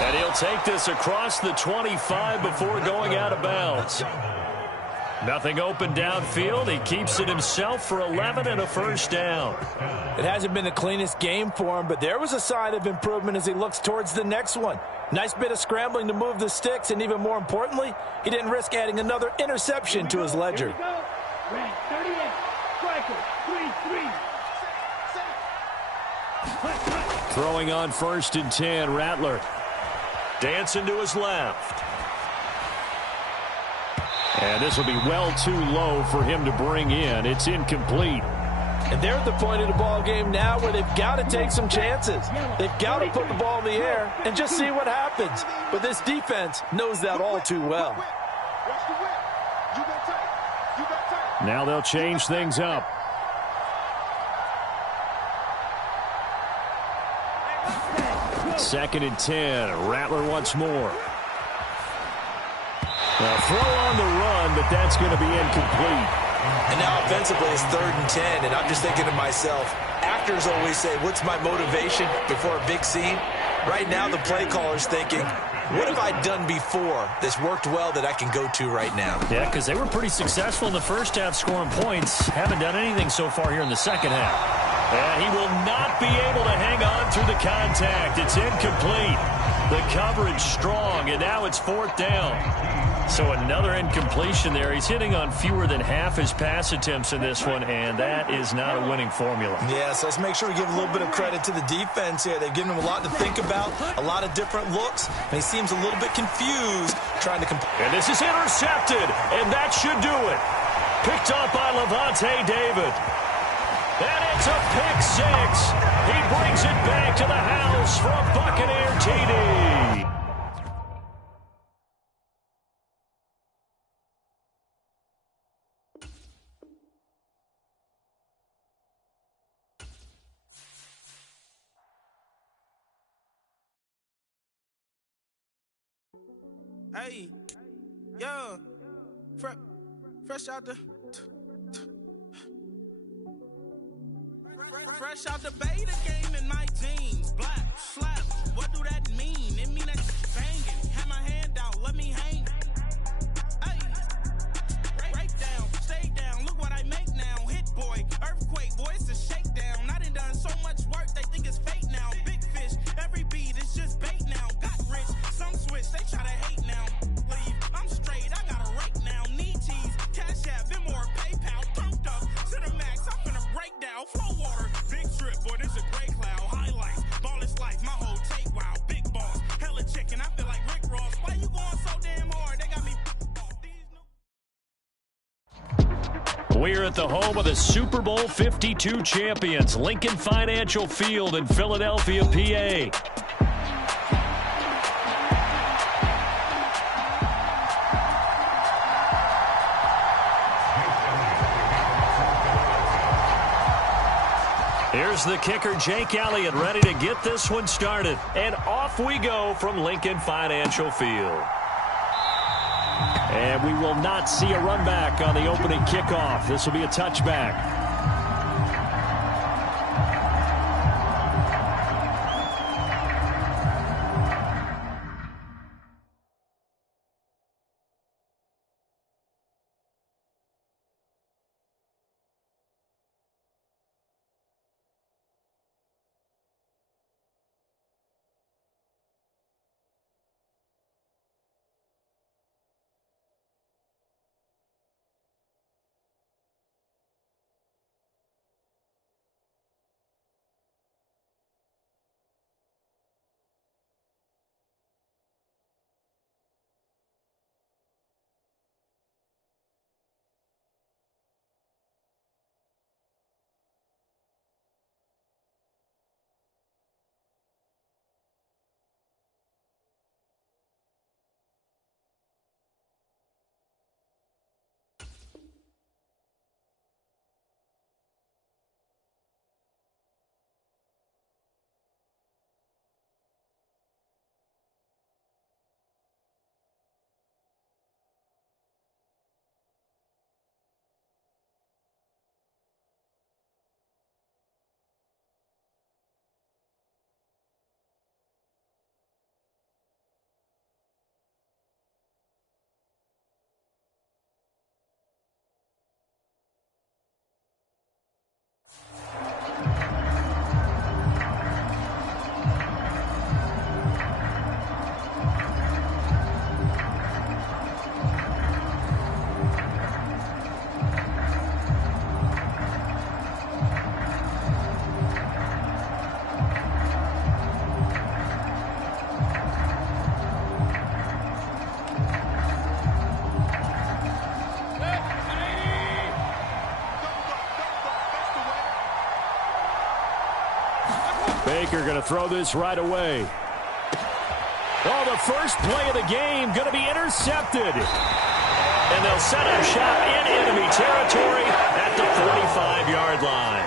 And he'll take this across the 25 before going out of bounds. Nothing open downfield. He keeps it himself for 11 and a first down. It hasn't been the cleanest game for him, but there was a sign of improvement as he looks towards the next one. Nice bit of scrambling to move the sticks, and even more importantly, he didn't risk adding another interception to his ledger. Throwing on 1st and 10, Rattler. Dancing to his left. And this will be well too low for him to bring in. It's incomplete. And they're at the point of the ball game now where they've got to take some chances. They've got to put the ball in the air and just see what happens. But this defense knows that all too well. Now they'll change things up. Second and 10. Rattler once more. Now throw on the run, but that's going to be incomplete. And now offensively it's 3rd and 10, and I'm just thinking to myself, actors always say, what's my motivation before a big scene? Right now the play caller's thinking, what have I done before that's worked well that I can go to right now? Yeah, because they were pretty successful in the first half scoring points. Haven't done anything so far here in the second half. And he will not be able to hang on through the contact. It's incomplete. The coverage strong, and now it's 4th down. So another incompletion there. He's hitting on fewer than half his pass attempts in this one, and that is not a winning formula. Yeah, so let's make sure we give a little bit of credit to the defense here. They've given him a lot to think about, a lot of different looks, and he seems a little bit confused trying to complete. And this is intercepted, and that should do it. Picked up by Levante David. And it's a pick 6. He brings it back to the house for a Buccaneer TD. Hey, yo, fresh out the fresh out the beta game in my jeans. Black slap, what do that mean? It mean that banging. Have my hand out, let me hang. Hey, break down, stay down. Look what I make now. Hit boy, earthquake, boy, it's a shakedown. I done so much work, they think it's fake now. Big fish, every beat is just bait now. Got rich, some switch, they try to hate now. Leave, I'm straight, I got a rake now. Need cheese, cash app, Venmo or PayPal. Turned up, Cinemax, I'm finna break down. Flow water, big trip, boy, this a gray cloud. Highlights, ball is life, my whole take, wow. Big boss, hella chicken, I feel like Rick Ross. Why you going so damn hard? They got me We're at the home of the Super Bowl 52 champions, Lincoln Financial Field in Philadelphia, PA. Here's the kicker, Jake Elliott, ready to get this one started. And off we go from Lincoln Financial Field. And we will not see a run back on the opening kickoff. This will be a touchback. Baker going to throw this right away. Oh, the first play of the game going to be intercepted. And they'll set up shop in enemy territory at the 45-yard line.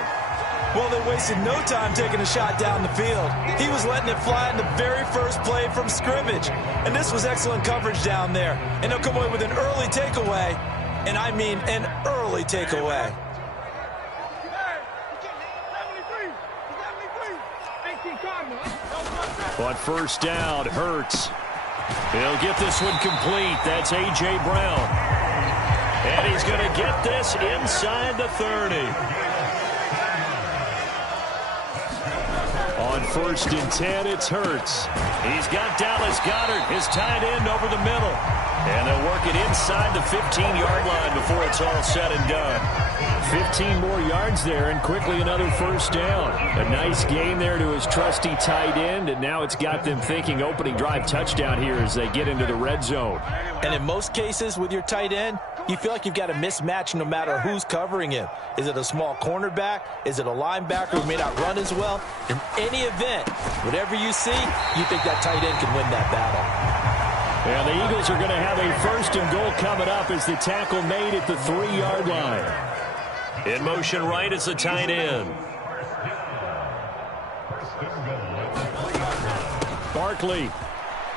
Well, they wasted no time taking a shot down the field. He was letting it fly in the very first play from scrimmage. And this was excellent coverage down there. And they'll come away with an early takeaway. And I mean an early takeaway. But first down, Hurts. He'll get this one complete. That's A.J. Brown. And he's going to get this inside the 30. On 1st and 10, it's Hurts. He's got Dallas Goedert, his tight end, over the middle. And they'll work it inside the 15-yard line before it's all said and done. 15 more yards there, and quickly another first down. A nice gain there to his trusty tight end, and now it's got them thinking opening drive touchdown here as they get into the red zone. And in most cases with your tight end, you feel like you've got a mismatch no matter who's covering him. Is it a small cornerback? Is it a linebacker who may not run as well? In any event, whatever you see, you think that tight end can win that battle. And the Eagles are going to have a 1st and goal coming up as the tackle made at the 3-yard line. In motion right is the tight end. Barkley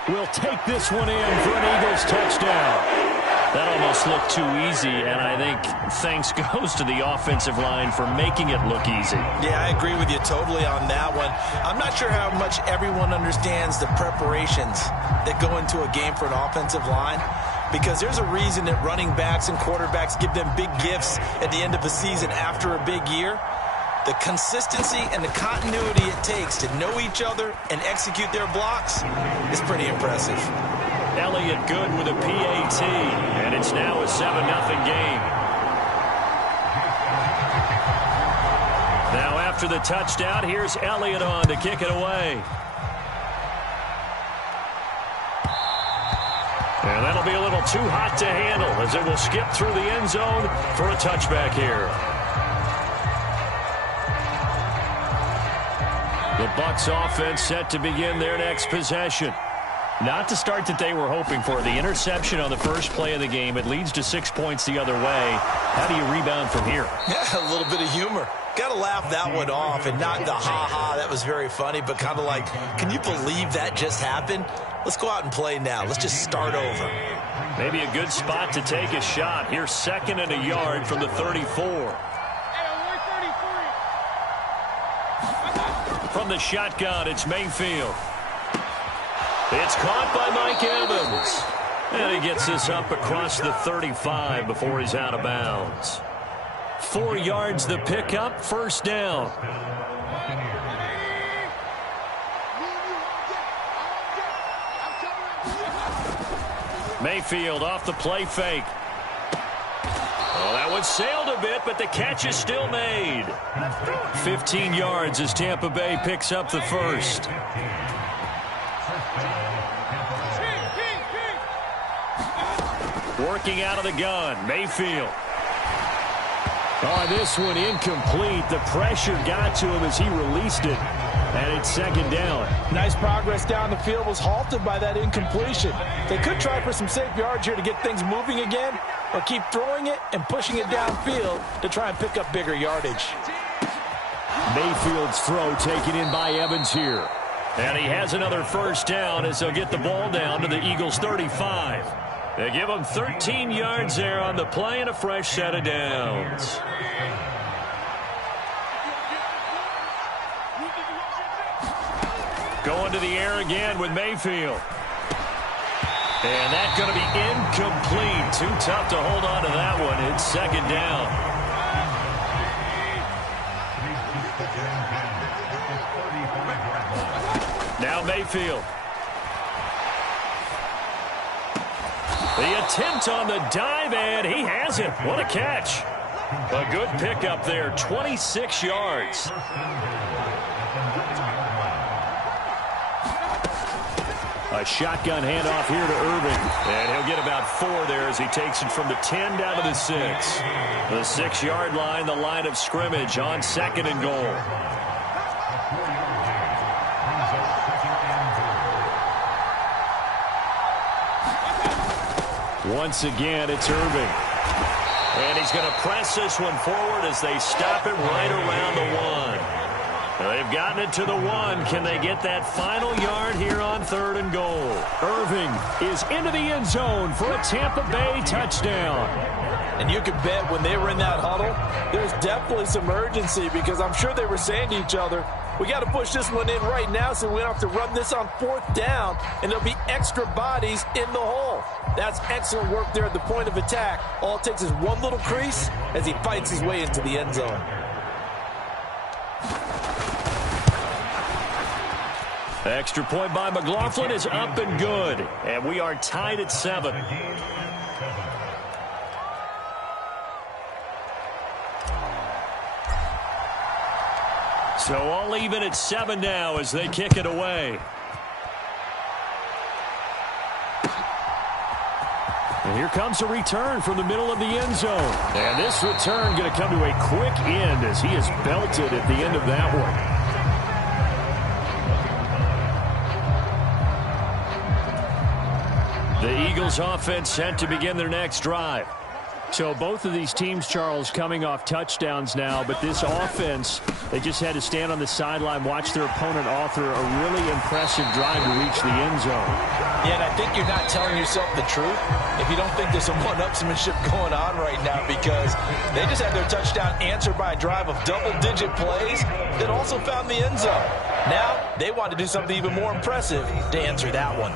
will take this one in for an Eagles touchdown. That almost looked too easy, and I think thanks goes to the offensive line for making it look easy. Yeah, I agree with you totally on that one. I'm not sure how much everyone understands the preparations that go into a game for an offensive line, because there's a reason that running backs and quarterbacks give them big gifts at the end of a season after a big year. The consistency and the continuity it takes to know each other and execute their blocks is pretty impressive. Elliott good with a PAT, and it's now a 7-0 game. Now after the touchdown, here's Elliott on to kick it away. And that'll be a little too hot to handle as it will skip through the end zone for a touchback here. The Bucs offense set to begin their next possession. Not the start that they were hoping for. The interception on the first play of the game. It leads to 6 points the other way. How do you rebound from here? Yeah, a little bit of humor. Got to laugh that one off, and not the ha-ha, that was very funny, but kind of like, can you believe that just happened? Let's go out and play now. Let's just start over. Maybe a good spot to take a shot. Here's 2nd and a yard from the 34. From the shotgun, it's Mayfield. It's caught by Mike Evans. And he gets this up across the 35 before he's out of bounds. 4 yards the pickup, 1st down. Mayfield off the play fake. Oh, that one sailed a bit, but the catch is still made. 15 yards as Tampa Bay picks up the 1st. Working out of the gun, Mayfield. Oh, this one incomplete. The pressure got to him as he released it. And it's 2nd down. Nice progress down the field was halted by that incompletion. They could try for some safe yards here to get things moving again, or keep throwing it and pushing it downfield to try and pick up bigger yardage. Mayfield's throw taken in by Evans here. And he has another 1st down as they'll get the ball down to the Eagles' 35. They give him 13 yards there on the play and a fresh set of downs. Going to the air again with Mayfield. And that's going to be incomplete. Too tough to hold on to that one. It's 2nd down. Now Mayfield. The attempt on the dive, and he has it. What a catch. A good pickup there, 26 yards. A shotgun handoff here to Irving. And he'll get about 4 there as he takes it from the 10 down to the 6. The 6-yard line, the line of scrimmage on 2nd and goal. Once again, it's Irving. And he's going to press this one forward as they stop it right around the 1. They've gotten it to the 1. Can they get that final yard here on 3rd and goal? Irving is into the end zone for a Tampa Bay touchdown. And you can bet when they were in that huddle, there's definitely some urgency, because I'm sure they were saying to each other, we got to push this one in right now so we don't have to run this on 4th down, and there'll be extra bodies in the hole. That's excellent work there at the point of attack. All it takes is one little crease as he fights his way into the end zone. Extra point by McLaughlin is up and good. And we are tied at 7. So all even at 7 now as they kick it away. And here comes a return from the middle of the end zone. And this return going to come to a quick end as he is belted at the end of that one. The Eagles offense set to begin their next drive. So both of these teams, Charles, coming off touchdowns now, but this offense, they just had to stand on the sideline, watch their opponent author a really impressive drive to reach the end zone. Yeah, and I think you're not telling yourself the truth if you don't think there's some one-upsmanship going on right now, because they just had their touchdown answered by a drive of double-digit plays that also found the end zone. Now, they want to do something even more impressive to answer that one.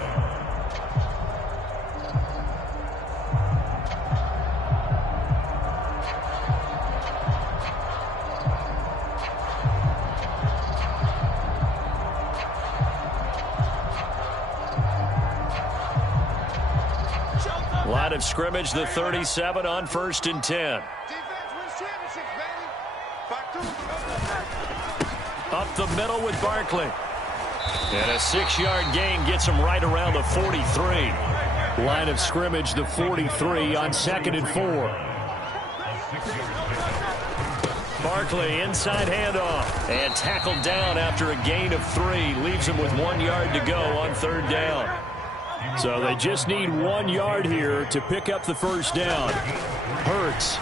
Line of scrimmage, the 37 on 1st and 10. Up the middle with Barkley. And a 6-yard gain gets him right around the 43. Line of scrimmage, the 43 on 2nd and 4. Barkley, inside handoff. And tackled down after a gain of 3. Leaves him with 1 yard to go on 3rd down. So they just need 1 yard here to pick up the 1st down. Hurts.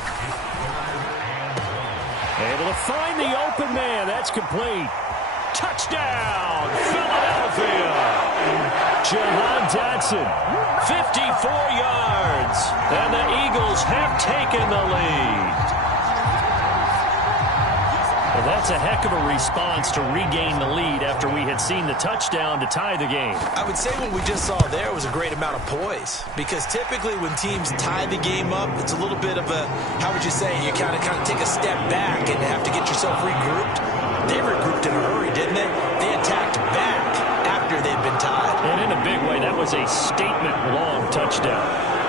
Able to find the open man. That's complete. Touchdown, Philadelphia. Jahan Dotson, 54 yards. And the Eagles have taken the lead. Well, that's a heck of a response to regain the lead after we had seen the touchdown to tie the game. I would say what we just saw there was a great amount of poise, because typically when teams tie the game up, it's a little bit of a, how would you say, you kind of take a step back and have to get yourself regrouped. They regrouped in a hurry, didn't they? They attacked back after they'd been tied. And in a big way, that was a statement-long touchdown.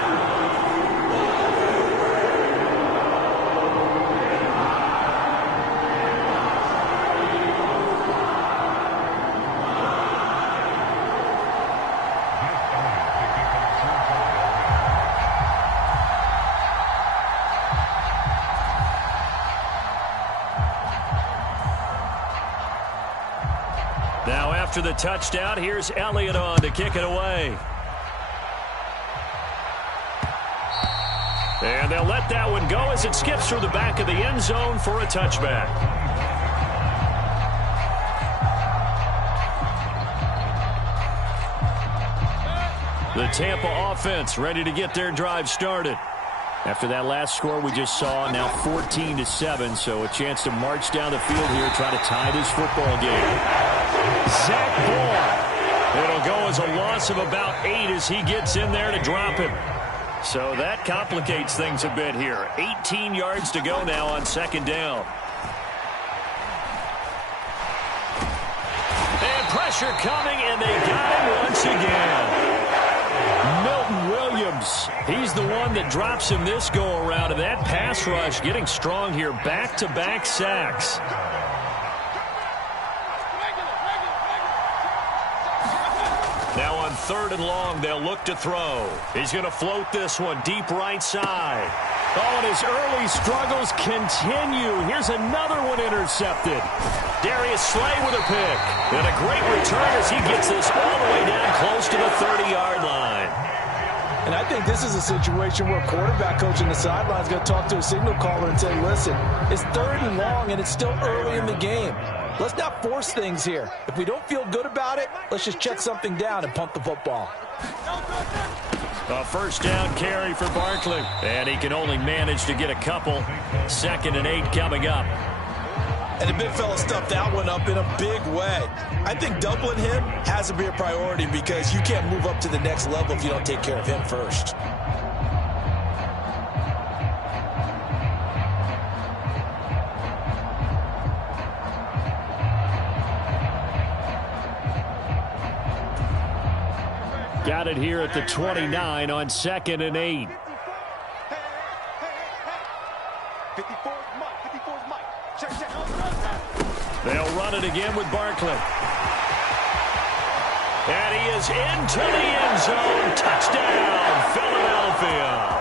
Now after the touchdown, here's Elliott on to kick it away. And they'll let that one go as it skips through the back of the end zone for a touchback. The Tampa offense ready to get their drive started. After that last score we just saw, now 14-7, so a chance to march down the field here, try to tie this football game. Zach Ball. It'll go as a loss of about 8 as he gets in there to drop him. So that complicates things a bit here. 18 yards to go now on second down. And pressure coming, and they got him once again. Milton Williams, he's the one that drops him this go-around, and that pass rush getting strong here. Back-to-back sacks. Now on 3rd and long, they'll look to throw. He's going to float this one deep right side. Oh, and his early struggles continue. Here's another one intercepted. Darius Slay with a pick. And a great return as he gets this all the way down close to the 30-yard line. And I think this is a situation where quarterback coach on the sideline is going to talk to a signal caller and say, listen, it's 3rd and long and it's still early in the game. Let's not force things here. If we don't feel good about it, let's just check something down and punt the football. A first down carry for Barkley. And he can only manage to get a couple. 2nd and 8 coming up. And the big fella stuffed that one up in a big way. I think doubling him has to be a priority, because you can't move up to the next level if you don't take care of him first. Got it here at the 29 on 2nd and 8. 54's Mike. Check. They'll run it again with Barkley. And he is into the end zone. Touchdown, Philadelphia.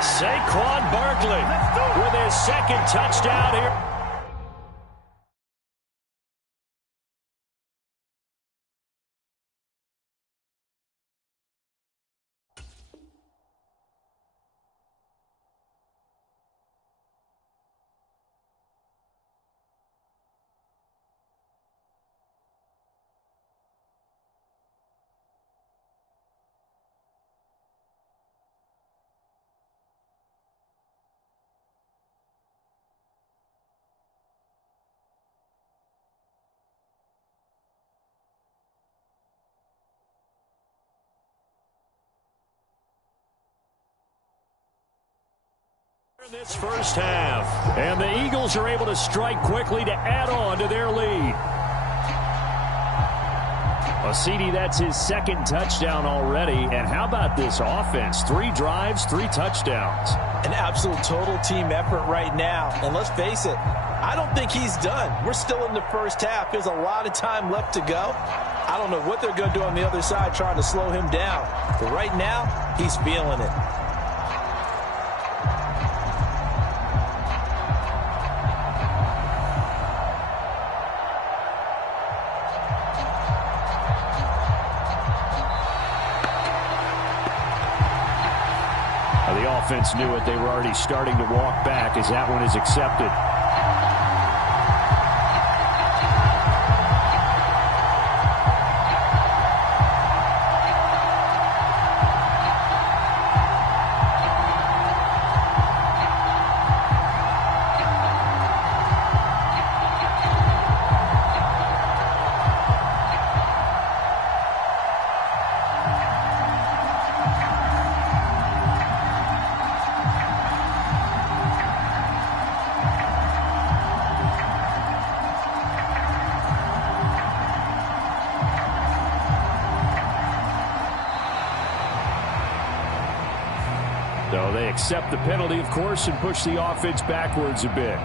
Saquon Barkley with his 2nd touchdown here. This first half, and the Eagles are able to strike quickly to add on to their lead. Well, CD, that's his 2nd touchdown already. And how about this offense? 3 drives, 3 touchdowns. An absolute total team effort right now. And let's face it, I don't think he's done. We're still in the first half. There's a lot of time left to go. I don't know what they're going to do on the other side trying to slow him down. But right now, he's feeling it. The offense knew it. They were already starting to walk back as that one is accepted. So they accept the penalty, of course, and push the offense backwards a bit.